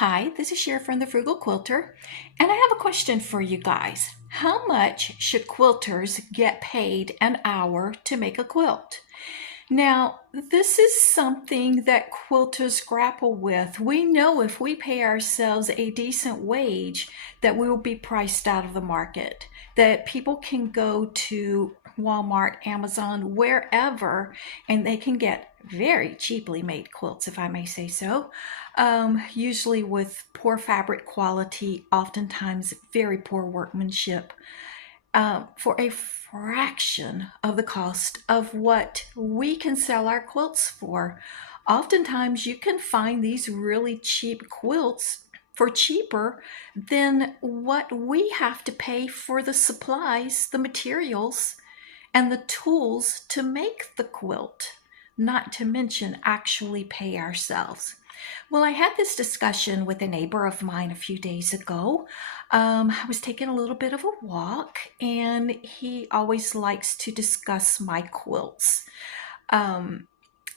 Hi, this is Cher from the Frugal Quilter, and I have a question for you guys. How much should quilters get paid an hour to make a quilt? Now, this is something that quilters grapple with. We know if we pay ourselves a decent wage that we will be priced out of the market, that people can go to Walmart, Amazon, wherever, and they can get very cheaply made quilts, if I may say so, usually with poor fabric quality, oftentimes very poor workmanship for a fraction of the cost of what we can sell our quilts for. Oftentimes, you can find these really cheap quilts for cheaper than what we have to pay for the supplies, the materials, and the tools to make the quilt, not to mention actually pay ourselves. Well, I had this discussion with a neighbor of mine a few days ago. I was taking a little bit of a walk, and he always likes to discuss my quilts. Um,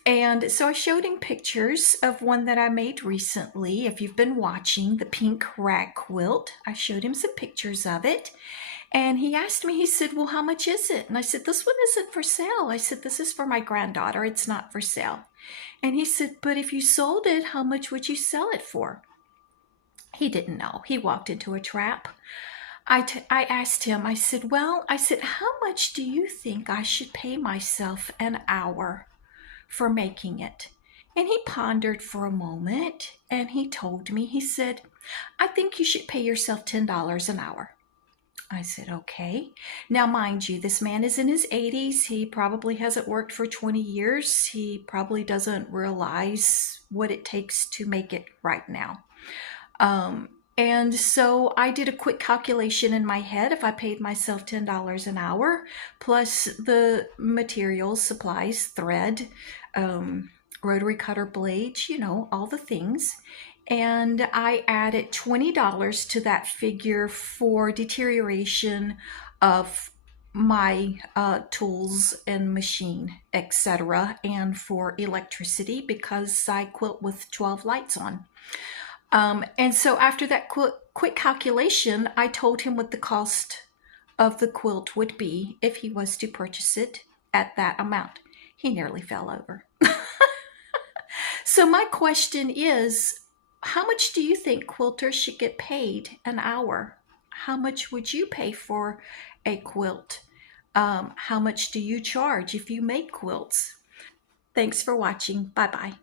and so I showed him pictures of one that I made recently. If you've been watching the pink rag quilt, I showed him some pictures of it. And he asked me, he said, "Well, how much is it?" And I said, "This one isn't for sale." I said, "This is for my granddaughter. It's not for sale." And he said, "But if you sold it, how much would you sell it for?" He didn't know. He walked into a trap. I asked him, I said, how much do you think I should pay myself an hour for making it? And he pondered for a moment and he told me, he said, "I think you should pay yourself $10 an hour." I said, "Okay." Now, mind you, this man is in his 80s. He probably hasn't worked for 20 years. He probably doesn't realize what it takes to make it right now. And so I did a quick calculation in my head. If I paid myself $10 an hour, plus the materials, supplies, thread, rotary cutter blades, all the things. And I added $20 to that figure for deterioration of my tools and machine, etc., and for electricity because I quilt with 12 lights on. And so after that quick calculation, I told him what the cost of the quilt would be if he was to purchase it at that amount. He nearly fell over. So my question is, how much do you think quilters should get paid an hour? How much would you pay for a quilt? How much do you charge if you make quilts? Thanks for watching. Bye-bye.